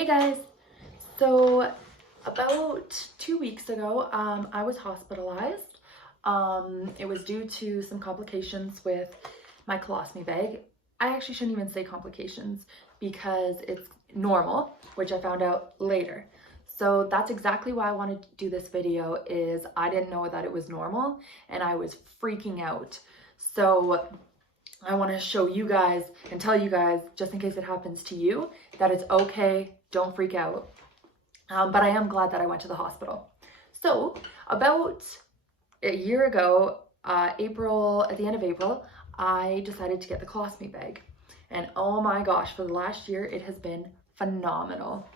Hey guys, so about 2 weeks ago, I was hospitalized. It was due to some complications with my colostomy bag. I actually shouldn't even say complications because it's normal, which I found out later. So that's exactly why I wanted to do this video, is I didn't know that it was normal and I was freaking out. So I want to show you guys and tell you guys, just in case it happens to you, that it's okay. Don't freak out. But I am glad that I went to the hospital. So about a year ago, at the end of April, I decided to get the colostomy bag. And oh my gosh, for the last year, it has been phenomenal.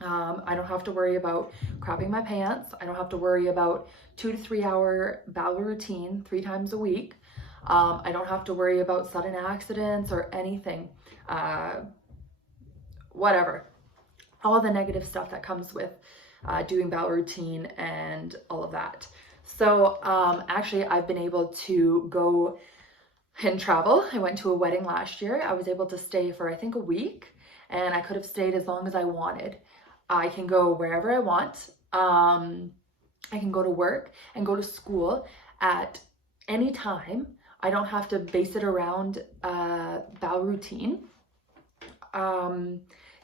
I don't have to worry about crapping my pants. I don't have to worry about 2 to 3 hour bowel routine 3 times a week. I don't have to worry about sudden accidents or anything, whatever. All the negative stuff that comes with doing bowel routine and all of that. So actually, I've been able to go and travel. I went to a wedding last year. I was able to stay for, I think, a week, and I could have stayed as long as I wanted. I can go wherever I want. I can go to work and go to school at any time. I don't have to base it around bowel routine.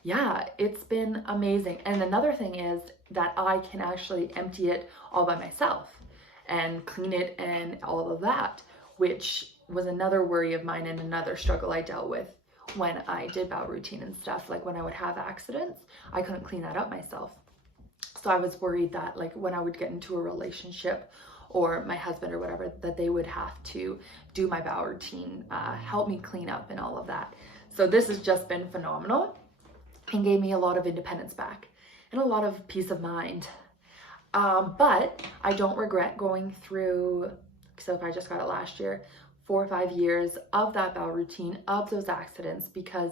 Yeah, it's been amazing. And another thing is that I can actually empty it all by myself and clean it and all of that, which was another worry of mine and another struggle I dealt with when I did bowel routine and stuff. Like when I would have accidents, I couldn't clean that up myself. So I was worried that like when I would get into a relationship or my husband or whatever, that they would have to do my bowel routine, help me clean up and all of that. So this has just been phenomenal and gave me a lot of independence back and a lot of peace of mind. But I don't regret going through, so if I just got it last year, 4 or 5 years of that bowel routine, of those accidents, because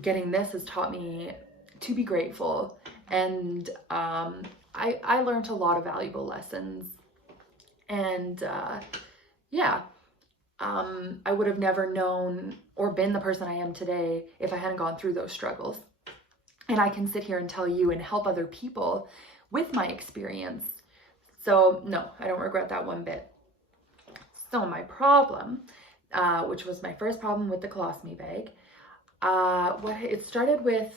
getting this has taught me to be grateful. And I learned a lot of valuable lessons. And yeah, I would have never known or been the person I am today if I hadn't gone through those struggles. And I can sit here and tell you and help other people with my experience. So no, I don't regret that one bit. So my problem, which was my first problem with the colostomy bag, it started with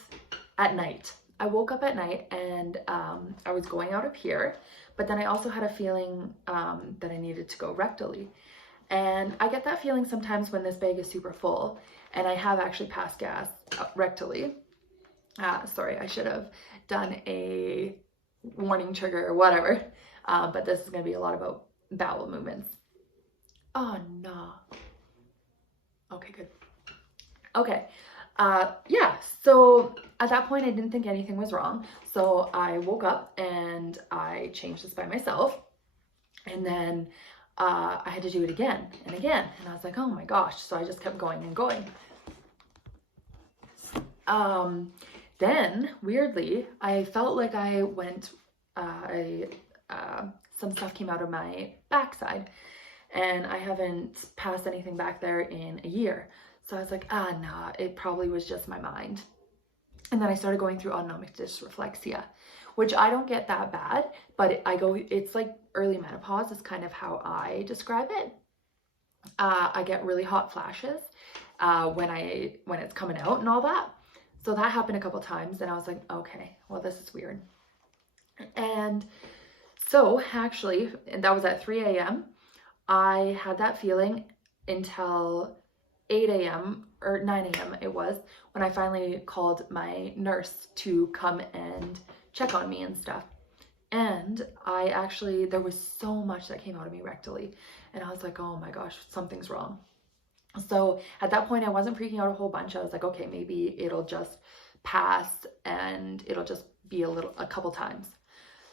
at night. I woke up at night and I was going out of here, but then I also had a feeling that I needed to go rectally. And I get that feeling sometimes when this bag is super full, and I have actually passed gas rectally. Sorry, I should have done a warning trigger or whatever, but this is going to be a lot about bowel movements. Oh no. Okay, good. Okay. Yeah, so at that point I didn't think anything was wrong. So I woke up and I changed this by myself. And then I had to do it again and again. And I was like, oh my gosh. So I just kept going and going. Then weirdly, I felt like I went, some stuff came out of my backside, and I haven't passed anything back there in a year. So I was like, nah, it probably was just my mind. And then I started going through autonomic dysreflexia, which I don't get that bad, but it's like early menopause is kind of how I describe it. I get really hot flashes when it's coming out and all that. So that happened a couple times, and I was like, okay, well, this is weird. And so actually, and that was at 3 a.m. I had that feeling until 8 a.m. or 9 a.m. it was, when I finally called my nurse to come and check on me and stuff. And there was so much that came out of me rectally. And I was like, oh my gosh, something's wrong. So at that point, I wasn't freaking out a whole bunch. I was like, okay, maybe it'll just pass and it'll just be a couple times.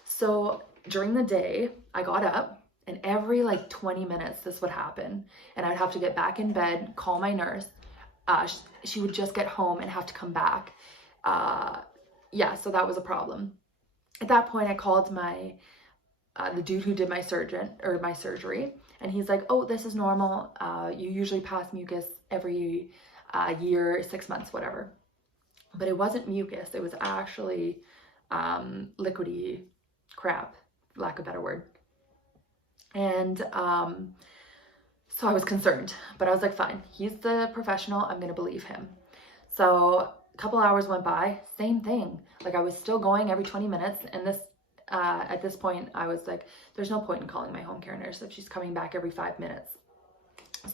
So during the day, I got up, and every like 20 minutes this would happen, and I'd have to get back in bed, call my nurse. She would just get home and have to come back. Yeah, so that was a problem. At that point, I called the dude who did my surgery, and he's like, oh, this is normal. You usually pass mucus every year, 6 months, whatever. but it wasn't mucus. It was actually liquidy crap, lack of a better word. And so I was concerned, but I was like, fine, he's the professional, I'm gonna believe him. So a couple hours went by, same thing. Like I was still going every 20 minutes, and this at this point I was like, there's no point in calling my home care nurse if she's coming back every 5 minutes.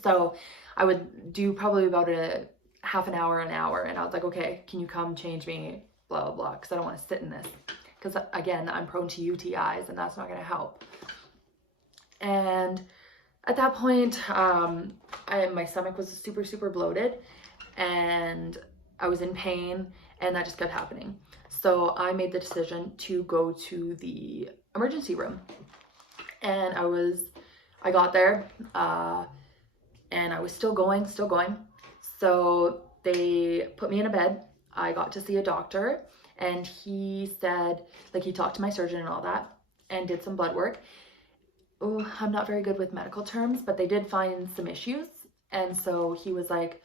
So I would do probably about a half an hour, and I was like, okay, can you come change me, blah, blah, blah, because I don't want to sit in this. Because again, I'm prone to UTIs, and that's not going to help. And at that point, my stomach was super, super bloated, and I was in pain, and that just kept happening. So I made the decision to go to the emergency room. And I got there, and I was still going. So they put me in a bed. I got to see a doctor, and he said, like, he talked to my surgeon and all that, and did some blood work. Oh, I'm not very good with medical terms, but they did find some issues. And so he was like,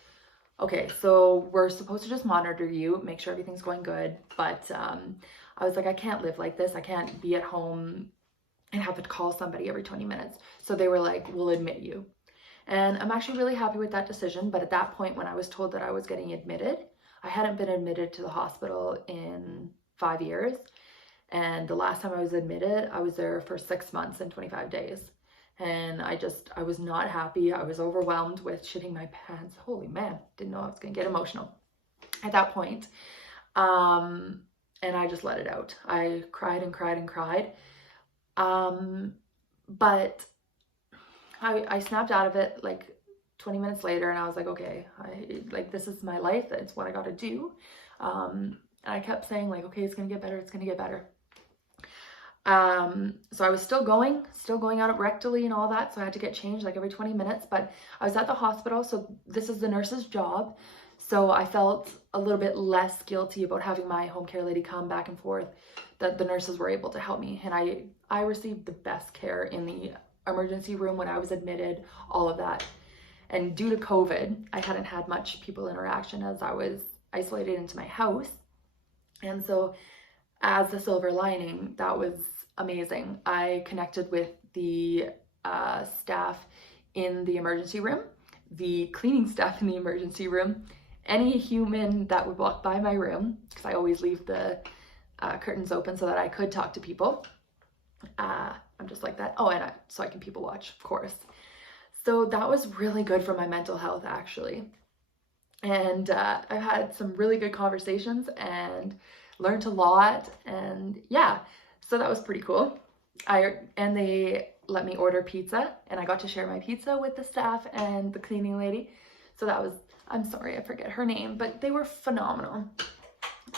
okay, so we're supposed to just monitor you, make sure everything's going good. But I was like, I can't live like this. I can't be at home and have to call somebody every 20 minutes. So they were like, we'll admit you. And I'm actually really happy with that decision. But at that point, when I was told that I was getting admitted, I hadn't been admitted to the hospital in 5 years. And the last time I was admitted, I was there for 6 months and 25 days. And I was not happy. I was overwhelmed with shitting my pants. Holy man, didn't know I was gonna get emotional at that point. And I just let it out. I cried and cried and cried. But I snapped out of it like 20 minutes later, and I was like, okay, this is my life. It's what I gotta do. And I kept saying like, okay, it's gonna get better. It's gonna get better. So I was still going out rectally and all that. So I had to get changed like every 20 minutes, but I was at the hospital. So this is the nurse's job. So I felt a little bit less guilty about having my home care lady come back and forth, that the nurses were able to help me. And I received the best care in the emergency room when I was admitted, all of that. And due to COVID, I hadn't had much people interaction as I was isolated into my house. And so as the silver lining, that was amazing. I connected with the staff in the emergency room, the cleaning staff in the emergency room, any human that would walk by my room, because I always leave the curtains open so that I could talk to people. I'm just like that. Oh, and so I can people watch, of course. So that was really good for my mental health, actually. And I've had some really good conversations and learned a lot, and yeah, so that was pretty cool. And they let me order pizza, and I got to share my pizza with the staff and the cleaning lady. So that was, I'm sorry, I forget her name, but they were phenomenal.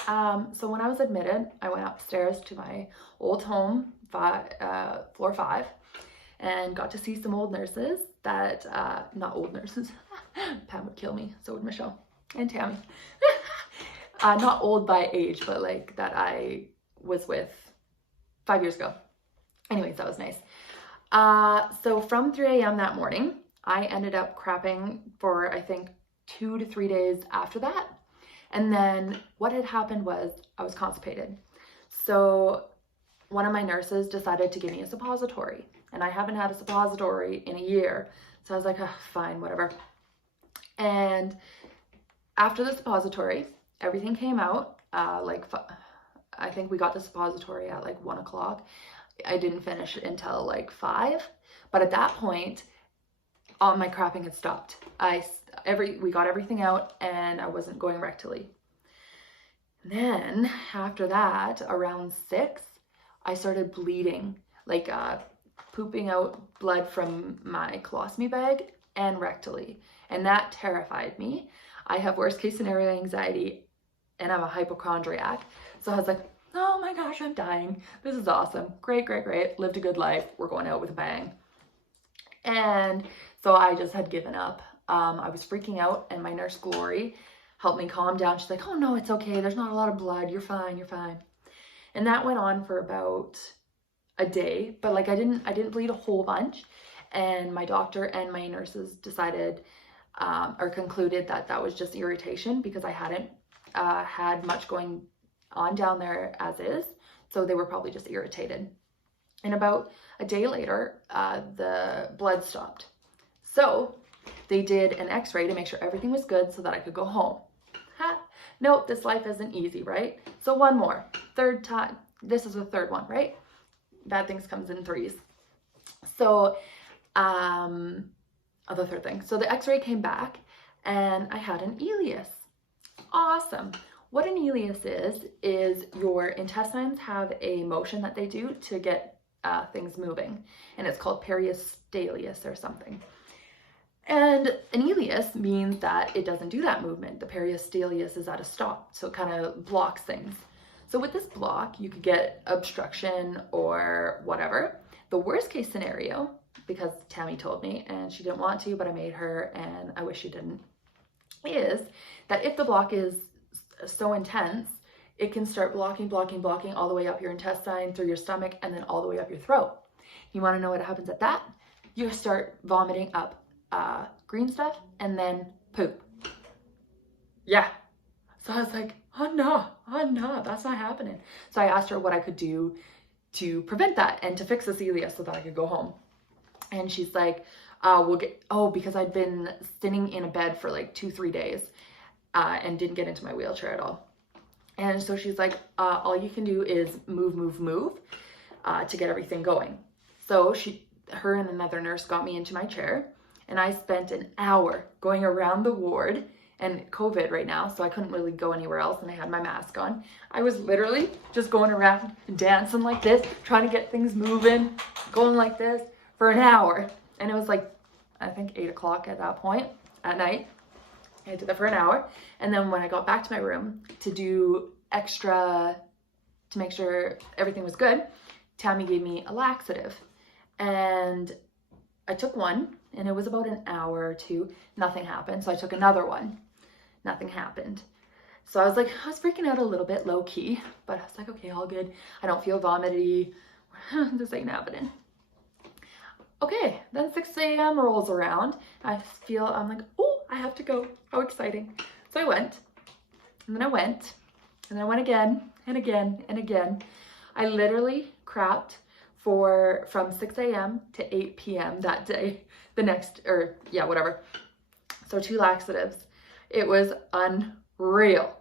So when I was admitted, I went upstairs to my old home, floor 5, and got to see some old nurses that, not old nurses, Pam would kill me, so would Michelle and Tammy. Not old by age, but like that I was with 5 years ago. Anyways, that was nice. So from 3 a.m. that morning, I ended up crapping for, I think, 2 to 3 days after that. And then what had happened was I was constipated. So one of my nurses decided to give me a suppository, and I haven't had a suppository in a year. So I was like, oh, fine, whatever. And after the suppository, everything came out. I think we got the suppository at like 1 o'clock. I didn't finish it until like 5. But at that point, all my crapping had stopped. We got everything out, and I wasn't going rectally. Then after that, around 6, I started bleeding, like pooping out blood from my colostomy bag and rectally. And that terrified me. I have worst case scenario anxiety, and I'm a hypochondriac. So I was like, oh my gosh, I'm dying. This is awesome. Great, great, great. Lived a good life. We're going out with a bang. And so I just had given up. I was freaking out, and my nurse Glory helped me calm down. She's like, oh no, it's okay. There's not a lot of blood. You're fine. You're fine. And that went on for about a day, but like I didn't bleed a whole bunch. And my doctor and my nurses decided or concluded that that was just irritation because I hadn't had much going on down there as is, so they were probably just irritated. And about a day later, the blood stopped. So they did an x-ray to make sure everything was good so that I could go home. Ha! Nope, this life isn't easy, right? So one more, third time. This is the third one, right? Bad things comes in threes. So, the third thing. So the x-ray came back and I had an ileus. Awesome. What an ileus is your intestines have a motion that they do to get things moving, and it's called peristalsis or something. And an ileus means that it doesn't do that movement. The peristalsis is at a stop, so it kind of blocks things. So with this block, you could get obstruction or whatever. The worst case scenario, because Tammy told me and she didn't want to, but I made her and I wish she didn't, is that if the block is so intense, it can start blocking all the way up your intestine, through your stomach, and then all the way up your throat. You want to know what happens at that? You start vomiting up green stuff and then poop. Yeah. So I was like, oh no, that's not happening. So I asked her what I could do to prevent that and to fix this ileus so that I could go home. And she's like, because I'd been sitting in a bed for like 2-3 days and didn't get into my wheelchair at all. And so she's like, all you can do is move to get everything going. So her and another nurse got me into my chair, and I spent an hour going around the ward, and COVID right now, so I couldn't really go anywhere else, and I had my mask on. I was literally just going around and dancing like this, trying to get things moving, going like this for an hour. And it was like, I think 8 o'clock at that point at night. I did that for an hour. And then when I got back to my room to do extra, to make sure everything was good, Tammy gave me a laxative. And I took one, and it was about an hour or two. Nothing happened. So I took another one. Nothing happened. So I was freaking out a little bit, low key, but I was like, okay, all good. I don't feel vomity. This ain't happening. Okay, then 6 a.m. rolls around. I'm like, oh, I have to go. How exciting. So I went, and then I went, and then I went again, and again, and again. I literally crapped from 6 a.m. to 8 p.m. that day, whatever. So 2 laxatives. It was unreal.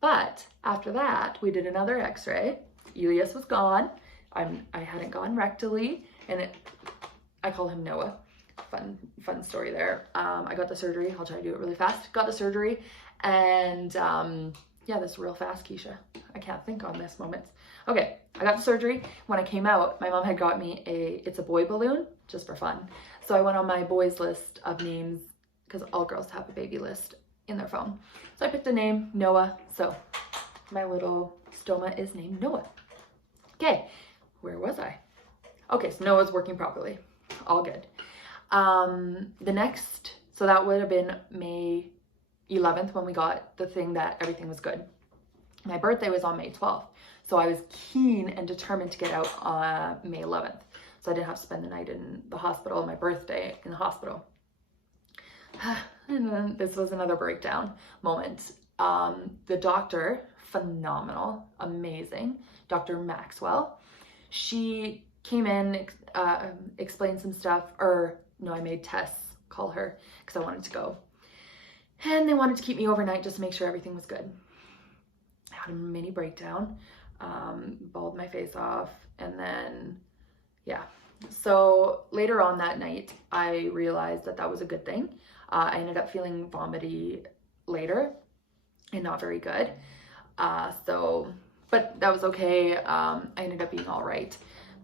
But after that, we did another x-ray. Ileus was gone. I hadn't gone rectally, and I call him Noah. Fun story there. I got the surgery. I'll try to do it really fast. Got the surgery, and this is real fast, Keisha. I can't think on this moments. Okay, I got the surgery. When I came out, my mom had got me it's a boy balloon, just for fun. So I went on my boys list of names, because all girls have a baby list in their phone. So I picked a name, Noah. So my little stoma is named Noah. Okay, where was I? Okay, so Noah's working properly. All good. So that would have been May 11th when we got the thing that everything was good. My birthday was on May 12th. So I was keen and determined to get out on May 11th. So I didn't have to spend the night in the hospital, my birthday in the hospital. And then this was another breakdown moment. The doctor, phenomenal, amazing, Dr. Maxwell. She came in, explained some stuff, I made Tess call her because I wanted to go. And they wanted to keep me overnight just to make sure everything was good. I had a mini breakdown, bawled my face off, and then, So later on that night, I realized that was a good thing. I ended up feeling vomity later and not very good. But that was okay. I ended up being all right.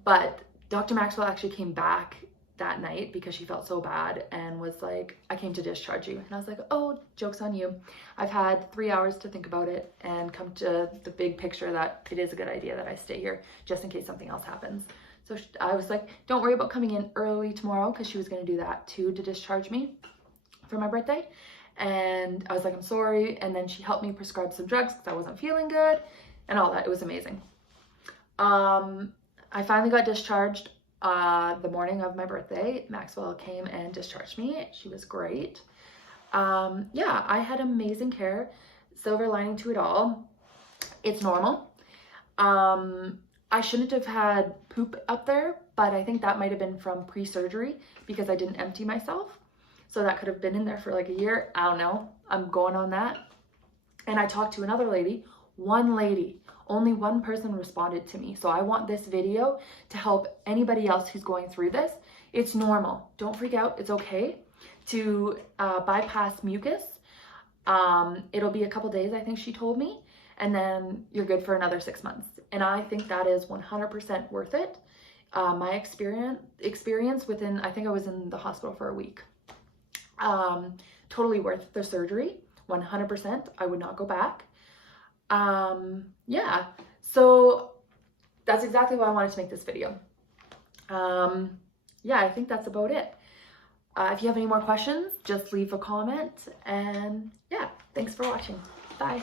But Dr. Maxwell actually came back that night because she felt so bad and was like, I came to discharge you. And I was like, oh, joke's on you. I've had 3 hours to think about it and come to the big picture that it is a good idea that I stay here just in case something else happens. So I was like, don't worry about coming in early tomorrow, because she was going to do that too to discharge me for my birthday. And I was like, I'm sorry. And then she helped me prescribe some drugs because I wasn't feeling good and all that. It was amazing. I finally got discharged the morning of my birthday. Maxwell came and discharged me. She was great. I had amazing care. silver lining to it all, it's normal. I shouldn't have had poop up there, but I think that might have been from pre-surgery because I didn't empty myself. So that could have been in there for like a year. I don't know. I'm going on that. And I talked to another lady, only one person responded to me. So I want this video to help anybody else who's going through this. It's normal. Don't freak out. It's okay to bypass mucus. It'll be a couple days, I think she told me, and then you're good for another 6 months. And I think that is 100% worth it. My experience within, I think I was in the hospital for a week. Totally worth the surgery, 100%. I would not go back. Yeah, so that's exactly why I wanted to make this video. Yeah, I think that's about it. If you have any more questions, just leave a comment, and yeah, thanks for watching. Bye.